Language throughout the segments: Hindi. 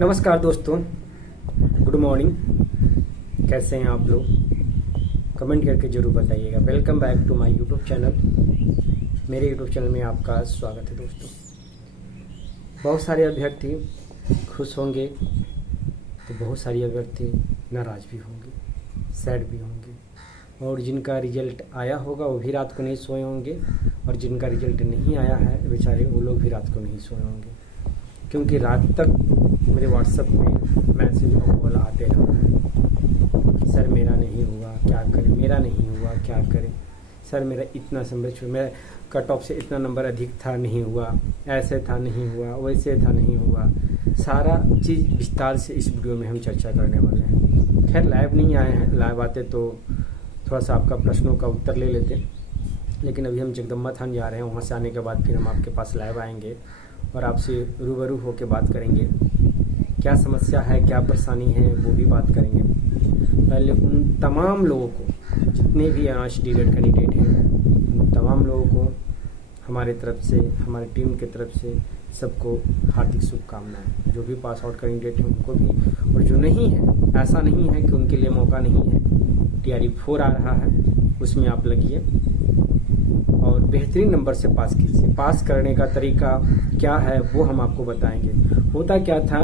नमस्कार दोस्तों, गुड मॉर्निंग। कैसे हैं आप लोग? कमेंट करके ज़रूर बताइएगा। Welcome back to my YouTube channel. मेरे यूट्यूब चैनल में आपका स्वागत है दोस्तों। बहुत सारे अभ्यर्थी खुश होंगे तो बहुत सारे अभ्यर्थी नाराज़ भी होंगे, सैड भी होंगे, और जिनका रिजल्ट आया होगा वो भी रात को नहीं सोए होंगे, और जिनका रिजल्ट नहीं आया है बेचारे वो लोग भी रात को नहीं सोए होंगे, क्योंकि रात तक मेरे व्हाट्सएप में मैसेज और कॉल आते रहा है। सर मेरा नहीं हुआ, क्या करें? मेरा नहीं हुआ, क्या करें? सर मेरा इतना नंबर, मेरा कट ऑफ से इतना नंबर अधिक था, नहीं हुआ, ऐसे था, नहीं हुआ, वैसे था, नहीं हुआ। सारा चीज़ विस्तार से इस वीडियो में हम चर्चा करने वाले हैं। खैर लाइव नहीं आए हैं, लाइव आते तो थोड़ा सा आपका प्रश्नों का उत्तर ले लेते, लेकिन अभी हम जगदम्बा थान जा रहे हैं। वहाँ से आने के बाद फिर हम आपके पास लाइव आएंगे और आपसे रूबरू होकर बात करेंगे। क्या समस्या है, क्या परेशानी है, वो भी बात करेंगे। पहले उन तमाम लोगों को, जितने भी आंश डीलेट कैंडिडेट हैं, उन तमाम लोगों को हमारे तरफ से, हमारी टीम के तरफ से सबको हार्दिक शुभकामनाएं। जो भी पास आउट कैंडिडेट हैं उनको भी, और जो नहीं है, ऐसा नहीं है कि उनके लिए मौका नहीं है। TRE 4 आ रहा है, उसमें आप लगिए और बेहतरीन नंबर से पास कीजिए। पास करने का तरीका क्या है वो हम आपको बताएंगे। होता क्या था,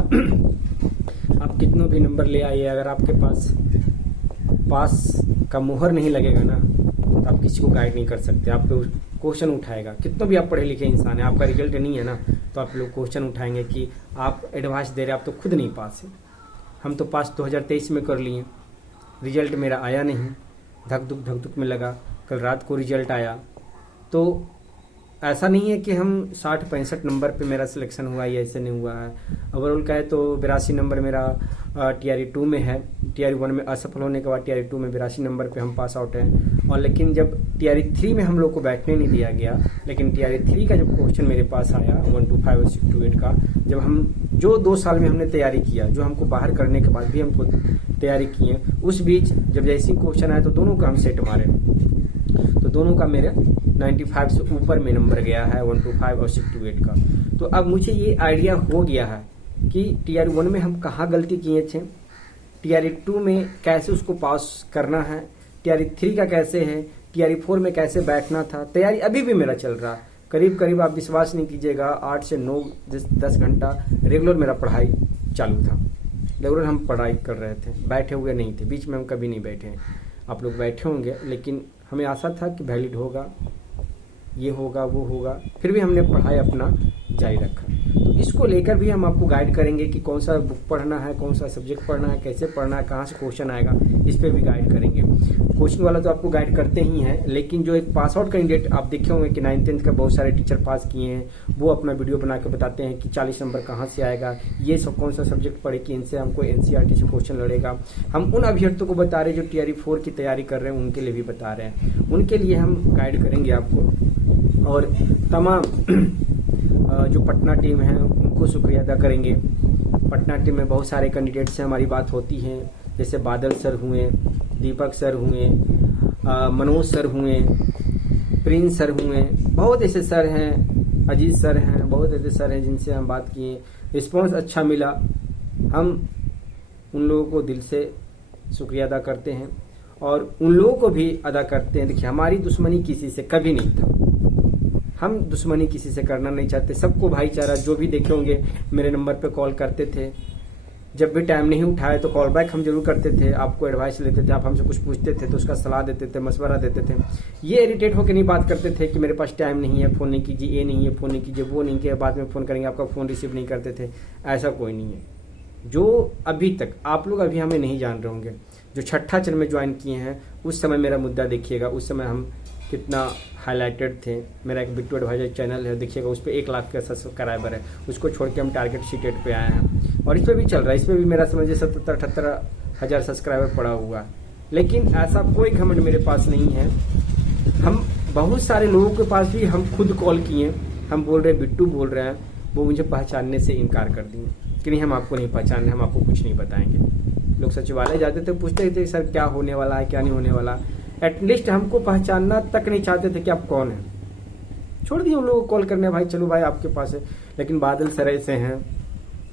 आप कितनों भी नंबर ले आइए, अगर आपके पास का मुहर नहीं लगेगा ना, तो आप किसी को गाइड नहीं कर सकते। आप लोग क्वेश्चन उठाएगा, कितना भी आप पढ़े लिखे इंसान है, आपका रिजल्ट नहीं है ना, तो आप लोग क्वेश्चन उठाएंगे कि आप एडवाइस दे रहे हैं, आप तो खुद नहीं पास है। हम तो पास 2023 में कर लिए, रिजल्ट मेरा आया नहीं, धक धुक में लगा। कल रात को रिजल्ट आया, तो ऐसा नहीं है कि हम 60-65 नंबर पे मेरा सिलेक्शन हुआ, ये ऐसे नहीं हुआ है। ओवरऑल का है तो 82 नंबर मेरा TRE 2 में है। TRE 1 में असफल होने के बाद TRE 2 में 82 नंबर पे हम पास आउट हैं। और लेकिन जब TRE 3 में हम लोग को बैठने नहीं दिया गया, लेकिन TRE 3 का जब क्वेश्चन मेरे पास आया 1 to 5 और 6 to 8 का, जब हम जो 2 साल में हमने तैयारी किया, जो हमको बाहर करने के बाद भी हमको तैयारी किए, उस बीच जब जैसे क्वेश्चन आया तो दोनों का हम सेट मारे, तो दोनों का मेरे 95 से ऊपर में नंबर गया है, 1 to 5 और 6 to 8 का। तो अब मुझे ये आइडिया हो गया है कि TRE 1 में हम कहाँ गलती किए थे, TRE 2 में कैसे उसको पास करना है, TRE 3 का कैसे है, TRE 4 में कैसे बैठना था। तैयारी अभी भी मेरा चल रहा, करीब करीब आप विश्वास नहीं कीजिएगा 8 से 9 10 घंटा रेगुलर मेरा पढ़ाई चालू था। रेगुलर हम पढ़ाई कर रहे थे, बैठे हुए नहीं थे, बीच में हम कभी नहीं बैठे हैं। आप लोग बैठे होंगे, लेकिन हमें आशा था कि वैलिड होगा, ये होगा, वो होगा, फिर भी हमने पढ़ाई अपना जारी रखा। तो इसको लेकर भी हम आपको गाइड करेंगे कि कौन सा बुक पढ़ना है, कौन सा सब्जेक्ट पढ़ना है, कैसे पढ़ना है, कहाँ से क्वेश्चन आएगा, इस पे भी गाइड करेंगे। कोचिंग वाला तो आपको गाइड करते ही हैं, लेकिन जो एक पास आउट कैंडिडेट आप देखे होंगे कि 9th-10th का बहुत सारे टीचर पास किए हैं, वो अपना वीडियो बना के बताते हैं कि 40 नंबर कहाँ से आएगा, ये सब कौन सा सब्जेक्ट पढ़े कि इनसे हमको NCERT से क्वेश्चन लड़ेगा। हम उन अभ्यर्थियों को बता रहे हैं जो TRE 4 की तैयारी कर रहे हैं, उनके लिए भी बता रहे हैं, उनके लिए हम गाइड करेंगे आपको। और तमाम जो पटना टीम है उनको शुक्रिया अदा करेंगे। पटना टीम में बहुत सारे कैंडिडेट से हमारी बात होती है, जैसे बादल सर हुए, दीपक सर हुए, मनोज सर हुए, प्रिंस सर हुए, बहुत ऐसे सर हैं, अजीत सर हैं, बहुत ऐसे सर हैं जिनसे हम बात किए, रिस्पॉन्स अच्छा मिला। हम उन लोगों को दिल से शुक्रिया अदा करते हैं और उन लोगों को भी अदा करते हैं। देखिए, हमारी दुश्मनी किसी से कभी नहीं था, हम दुश्मनी किसी से करना नहीं चाहते, सबको भाईचारा। जो भी देखे होंगे मेरे नंबर पे कॉल करते थे, जब भी टाइम नहीं उठाए तो कॉल बैक हम जरूर करते थे, आपको एडवाइस लेते थे, आप हमसे कुछ पूछते थे तो उसका सलाह देते थे, मशवरा देते थे। ये इरिटेट होकर नहीं बात करते थे कि मेरे पास टाइम नहीं है, फोन नहीं कीजिए, ये नहीं है, फोन नहीं कीजिए, वो नहीं किया, बाद में फोन करेंगे, आपका फोन रिसीव नहीं करते थे। ऐसा कोई नहीं है। जो अभी तक आप लोग अभी हमें नहीं जान रहे होंगे, जो छठा चरण में ज्वाइन किए हैं, उस समय मेरा मुद्दा देखिएगा, उस समय हम कितना हाईलाइटेड थे। मेरा एक बिट्टू एडवाइजर चैनल है, देखिएगा, उस पर 1 लाख का सब्सक्राइबर है। उसको छोड़ के हम टारगेट सीटेड पे आए हैं, और इस पर भी चल रहा है। इस पर भी मेरा समझिए 77-78 हज़ार सब्सक्राइबर पड़ा हुआ है। लेकिन ऐसा कोई घमंड मेरे पास नहीं है। हम बहुत सारे लोगों के पास भी हम खुद कॉल किए, हम बोल रहे बिट्टू बोल रहे हैं, वो मुझे पहचानने से इनकार कर दिए कि नहीं, हम आपको नहीं पहचान रहे, हम आपको कुछ नहीं बताएंगे। लोग सचिवालय जाते थे, पूछते थे सर क्या होने वाला है, क्या नहीं होने वाला। एटलीस्ट हमको पहचानना तक नहीं चाहते थे कि आप कौन हैं। छोड़ दिए उन लोगों को कॉल करने, भाई चलो भाई आपके पास है। लेकिन बादल सर ऐसे हैं,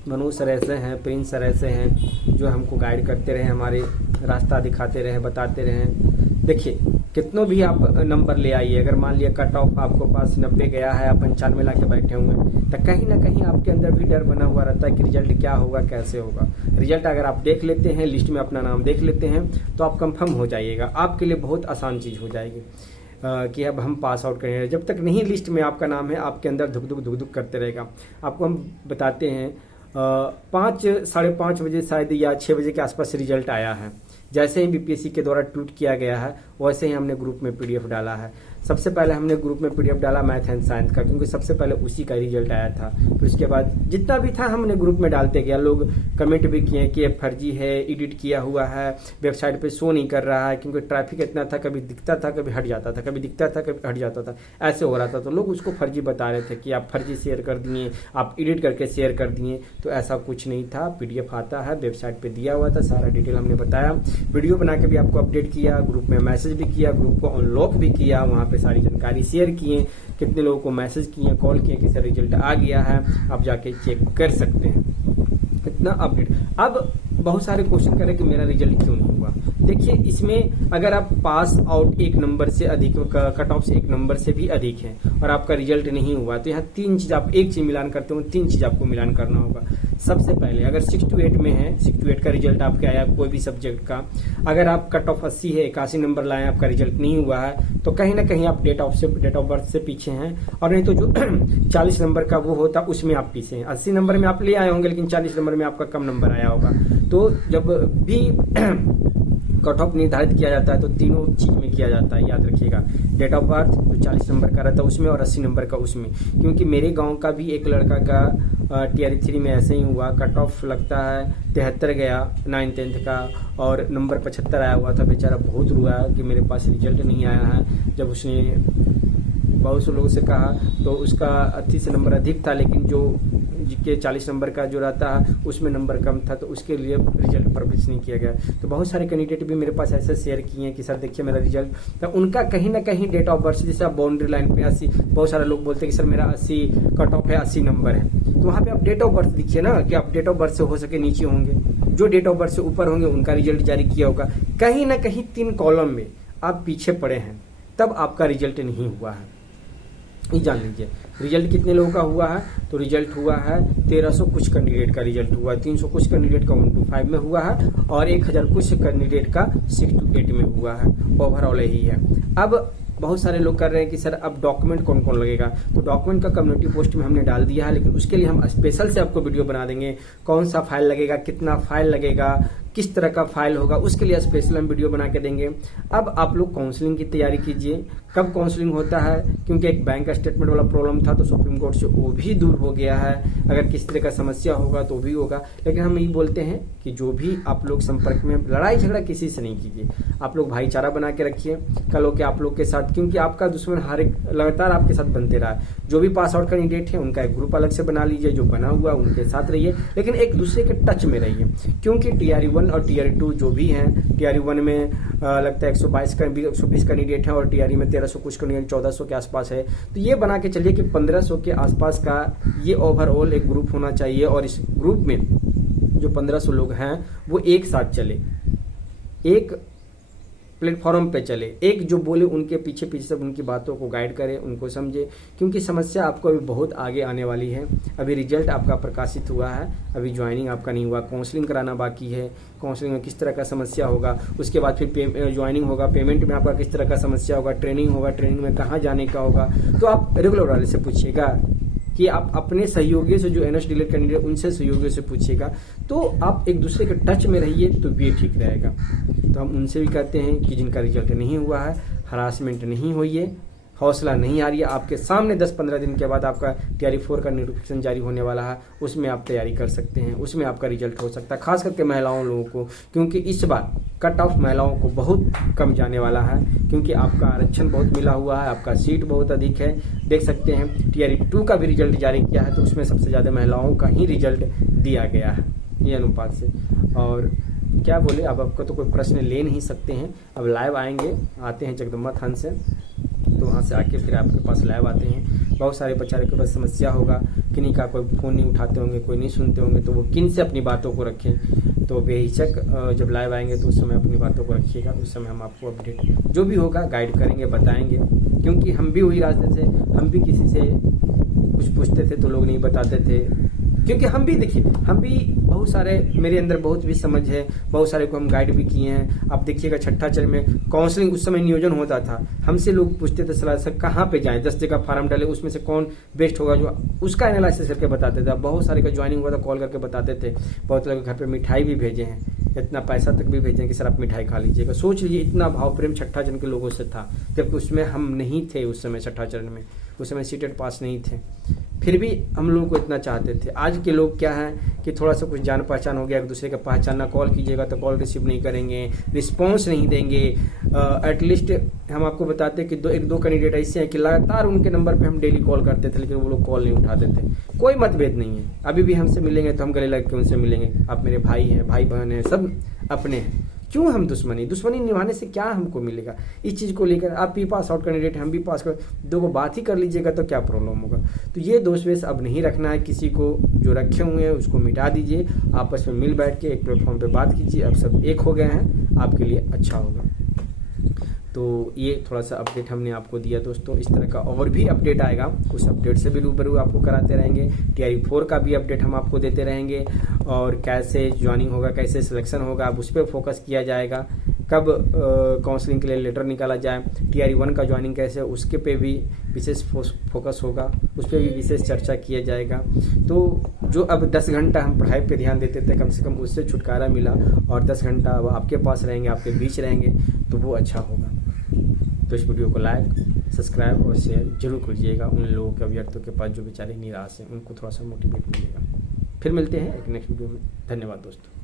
मनोज सर ऐसे हैं, प्रिंस सर ऐसे हैं जो हमको गाइड करते रहे, हमारे रास्ता दिखाते रहे, बताते रहे। देखिए कितनों भी आप नंबर ले आइए, अगर मान लिया कट ऑफ आपको पास 90 गया है, आप 95 ला के बैठे हुए हैं, तो कहीं ना कहीं आपके अंदर भी डर बना हुआ रहता है कि रिजल्ट क्या होगा, कैसे होगा। रिजल्ट अगर आप देख लेते हैं, लिस्ट में अपना नाम देख लेते हैं, तो आप कंफर्म हो जाइएगा, आपके लिए बहुत आसान चीज़ हो जाएगी कि अब हम पास आउट करेंगे। जब तक नहीं लिस्ट में आपका नाम है, आपके अंदर धुक धुक करते रहेगा। आपको हम बताते हैं 5 साढ़े 5 बजे शायद या 6 बजे के आसपास रिजल्ट आया है। जैसे ही बीपीएससी के द्वारा ट्वीट किया गया है, वैसे ही हमने ग्रुप में पीडीएफ डाला है। सबसे पहले हमने ग्रुप में पीडीएफ डाला मैथ एंड साइंस का, क्योंकि सबसे पहले उसी का रिजल्ट आया था। फिर उसके बाद जितना भी था हमने ग्रुप में डालते गया। लोग कमेंट भी किए कि फर्जी है, एडिट किया हुआ है, वेबसाइट पे शो नहीं कर रहा है, क्योंकि ट्रैफिक इतना था, कभी दिखता था, कभी हट जाता था, कभी दिखता था, कभी हट जाता था, ऐसे हो रहा था। तो लोग उसको फर्जी बता रहे थे कि आप फर्जी शेयर कर दिए, आप एडिट करके शेयर कर दिए। तो ऐसा कुछ नहीं था, पीडीएफ आता है, वेबसाइट पे दिया हुआ था, सारा डिटेल हमने बताया, वीडियो बना के भी आपको अपडेट किया, ग्रुप में मैसेज भी किया, ग्रुप को अनलॉक भी किया, वहां पे सारी जानकारी शेयर किए, कितने लोगों को मैसेज किए, कॉल किए कि सर रिजल्ट आ गया है, आप जाके चेक कर सकते हैं। इतना अपडेट। अब बहुत सारे क्वेश्चन करें कि मेरा रिजल्ट क्यों नहीं हुआ। देखिए इसमें अगर आप पास आउट एक नंबर से अधिक, कट ऑफ से एक नंबर से भी अधिक है और आपका रिजल्ट नहीं हुआ, तो यहाँ 3 चीज, आप एक चीज मिलान करते हो, 3 चीज आपको मिलान करना होगा। सबसे पहले अगर 6 to 8 में है, 6 to 8 का रिजल्ट आपके आया कोई भी सब्जेक्ट का, अगर आप कट ऑफ 80 है, 81 नंबर लाए, आपका रिजल्ट नहीं हुआ है, तो कहीं ना कहीं आप डेट ऑफ बर्थ से पीछे हैं। और नहीं तो जो 40 नंबर का वो होता उसमें आप पीछे हैं। 80 नंबर में आप ले आए होंगे, लेकिन 40 नंबर में आपका कम नंबर आया होगा। तो जब भी कट ऑफ निर्धारित किया जाता है तो तीनों चीज में किया जाता है, याद रखिएगा। डेट ऑफ बर्थ जो 40 नंबर का रहता है उसमें, और 80 नंबर का उसमें। क्योंकि मेरे गांव का भी एक लड़का का टीआरई 3 में ऐसे ही हुआ, कट ऑफ लगता है 73 गया 9th 10th का, और नंबर 75 आया हुआ था। बेचारा बहुत रोया कि मेरे पास रिजल्ट नहीं आया है। जब उसने बहुत से लोगों से कहा तो उसका 80 से नंबर अधिक था, लेकिन जो के 40 नंबर का जो रहता है उसमें नंबर कम था, तो उसके लिए रिजल्ट पब्लिश नहीं किया गया। तो बहुत सारे कैंडिडेट भी मेरे पास ऐसे शेयर किए हैं कि सर देखिए मेरा रिजल्ट, तो उनका कहीं ना कहीं डेट ऑफ बर्थ, जैसे आप बाउंड्री लाइन पे 80, बहुत सारे लोग बोलते हैं कि सर मेरा 80 कट ऑफ है, 80 नंबर है, तो वहाँ पे आप डेट ऑफ बर्थ लिखिए ना, कि आप डेट ऑफ बर्थ से हो सके नीचे होंगे, जो डेट ऑफ बर्थ से ऊपर होंगे उनका रिजल्ट जारी किया होगा। कहीं ना कहीं 3 कॉलम में आप पीछे पड़े हैं, तब आपका रिजल्ट नहीं हुआ है। ये जान लीजिए। रिजल्ट कितने लोगों का हुआ है, तो रिजल्ट हुआ है 1300 कुछ कैंडिडेट का रिजल्ट हुआ है, 300 कुछ कैंडिडेट का 1 to 5 में हुआ है, और 1000 कुछ कैंडिडेट का 6 to 8 में हुआ है। ओवरऑल यही है। अब बहुत सारे लोग कर रहे हैं कि सर अब डॉक्यूमेंट कौन कौन लगेगा, तो डॉक्यूमेंट का कम्युनिटी पोस्ट में हमने डाल दिया है, लेकिन उसके लिए हम स्पेशल से आपको वीडियो बना देंगे। कौन सा फाइल लगेगा, कितना फाइल लगेगा, किस तरह का फाइल होगा, उसके लिए स्पेशल हम वीडियो बना के देंगे। अब आप लोग काउंसलिंग की तैयारी कीजिए। कब काउंसलिंग होता है, क्योंकि एक बैंक स्टेटमेंट वाला प्रॉब्लम था, तो सुप्रीम कोर्ट से वो भी दूर हो गया है। अगर किस तरह का समस्या होगा तो भी होगा, लेकिन हम यही बोलते हैं कि जो भी आप लोग संपर्क में, लड़ाई झगड़ा किसी से नहीं कीजिए, आप लोग भाईचारा बना के रखिए। कल हो के आप लोग के साथ, क्योंकि आपका दुश्मन हर एक लगातार आपके साथ बनते रहा है। जो भी पास आउट कैंडिडेट है उनका एक ग्रुप अलग से बना लीजिए, जो बना हुआ उनके साथ रहिए, लेकिन एक दूसरे के टच में रहिए। क्योंकि टीआरई 1 और टीआरई 2 जो भी हैं, टीआरई 1 में लगता है 122 का 120 कैंडिडेट है, और टीआरई में 1300 कुछ कैंडिडेट 1400 के आसपास है। तो ये बना के चलिए कि 1500 के आसपास का ये ओवरऑल एक ग्रुप होना चाहिए, और इस ग्रुप में जो 1500 लोग हैं वो एक साथ चले, एक प्लेटफॉर्म पे चले, एक जो बोले उनके पीछे पीछे सब उनकी बातों को गाइड करे, उनको समझे। क्योंकि समस्या आपको अभी बहुत आगे आने वाली है। अभी रिजल्ट आपका प्रकाशित हुआ है, अभी ज्वाइनिंग आपका नहीं हुआ, काउंसलिंग कराना बाकी है। काउंसलिंग में किस तरह का समस्या होगा, उसके बाद फिर ज्वाइनिंग होगा, पेमेंट में आपका किस तरह का समस्या होगा, ट्रेनिंग होगा, ट्रेनिंग में कहाँ जाने का होगा। तो आप रेगुलर वाले से पूछिएगा कि आप अपने सहयोगियों से, जो एनएस डिलेट कैंडिडेट उनसे सहयोगियों से पूछिएगा, तो आप एक दूसरे के टच में रहिए, तो भी ठीक रहेगा। तो हम उनसे भी कहते हैं कि जिनका रिजल्ट नहीं हुआ है, हरासमेंट नहीं होइए, हौसला नहीं आ रही है, आपके सामने 10-15 दिन के बाद आपका टीआरई 4 का नोटिफिकेशन जारी होने वाला है, उसमें आप तैयारी कर सकते हैं, उसमें आपका रिजल्ट हो सकता है। खास करके महिलाओं लोगों को, क्योंकि इस बार कट ऑफ महिलाओं को बहुत कम जाने वाला है, क्योंकि आपका आरक्षण बहुत मिला हुआ है, आपका सीट बहुत अधिक है। देख सकते हैं टीआरई 2 का भी रिजल्ट जारी किया है, तो उसमें सबसे ज़्यादा महिलाओं का ही रिजल्ट दिया गया है ये अनुपात से। और क्या बोले, अब आपको तो कोई प्रश्न ले नहीं सकते हैं। अब लाइव आएंगे, आते हैं जगदम्बा थान से। तो वहाँ से आके फिर आपके पास लाइव आते हैं। बहुत सारे बेचारे के पास समस्या होगा, किन्हीं का कोई फ़ोन नहीं उठाते होंगे, कोई नहीं सुनते होंगे, तो वो किन से अपनी बातों को रखें। तो बेहिचक जब लाइव आएंगे तो उस समय अपनी बातों को रखिएगा, उस समय हम आपको अपडेट जो भी होगा गाइड करेंगे, बताएंगे। क्योंकि हम भी वही रास्ते से, हम भी किसी से कुछ पूछते थे तो लोग नहीं बताते थे, क्योंकि हम भी देखिए, हम भी बहुत सारे, मेरे अंदर बहुत भी समझ है, बहुत सारे को हम गाइड भी किए हैं। आप देखिएगा छठा चरण में काउंसलिंग उस समय नियोजन होता था, हमसे लोग पूछते थे सलाह सर कहाँ पे जाएं, 10 जगह फार्म डाले, उसमें से कौन बेस्ट होगा, जो उसका एनालिसिस करके बताते थे। बहुत सारे का ज्वाइनिंग हुआ था, कॉल करके बताते थे। बहुत लोग घर पे मिठाई भी भेजे हैं, इतना पैसा तक भी भेजे कि सर आप मिठाई खा लीजिएगा। सोच लीजिए इतना भाव प्रेम छठा चरण के लोगों से था, जबकि उसमें हम नहीं थे उस समय। छठा चरण में उस समय सीटेट पास नहीं थे, फिर भी हम लोगों को इतना चाहते थे। आज के लोग क्या हैं कि थोड़ा सा कुछ जान पहचान हो गया, एक दूसरे का पहचानना, कॉल कीजिएगा तो कॉल रिसीव नहीं करेंगे, रिस्पॉन्स नहीं देंगे। एटलीस्ट हम आपको बताते कि एक दो कैंडिडेट ऐसे हैं कि लगातार उनके नंबर पे हम डेली कॉल करते थे, लेकिन वो लोग कॉल नहीं उठाते थे। कोई मतभेद नहीं है, अभी भी हमसे मिलेंगे तो हम गले लग के उनसे मिलेंगे, आप मेरे भाई हैं, भाई बहन हैं, सब अपने हैं। क्यों हम दुश्मनी निभाने से क्या हमको मिलेगा? इस चीज़ को लेकर आप भी पास आउट कैंडिडेट, हम भी पास कर, दो को बात ही कर लीजिएगा तो क्या प्रॉब्लम होगा? तो ये दोष वेश अब नहीं रखना है किसी को, जो रखे हुए हैं उसको मिटा दीजिए, आपस में मिल बैठ के एक प्लेटफॉर्म पे बात कीजिए। अब सब एक हो गए हैं, आपके लिए अच्छा होगा। तो ये थोड़ा सा अपडेट हमने आपको दिया दोस्तों। इस तरह का और भी अपडेट आएगा, उस अपडेट से भी रूबरू आपको कराते रहेंगे। TRE 4 का भी अपडेट हम आपको देते रहेंगे, और कैसे ज्वाइनिंग होगा, कैसे सिलेक्शन होगा, अब उस पर फोकस किया जाएगा। कब काउंसलिंग के लिए लेटर निकाला जाए, TRE 1 का ज्वाइनिंग कैसे, उसके पे भी विशेष फोकस होगा, उस पर भी विशेष चर्चा किया जाएगा। तो जो अब 10 घंटा हम पढ़ाई पे ध्यान देते थे, कम से कम उससे छुटकारा मिला, और 10 घंटा अब आपके पास रहेंगे, आपके बीच रहेंगे, तो वो अच्छा होगा। तो इस वीडियो को लाइक, सब्सक्राइब और शेयर जरूर कीजिएगा। उन लोगों के अभ्यर्थियों के पास जो बेचारे निराश हैं, उनको थोड़ा सा मोटिवेट मिलेगा। फिर मिलते हैं एक नेक्स्ट वीडियो में। धन्यवाद दोस्तों।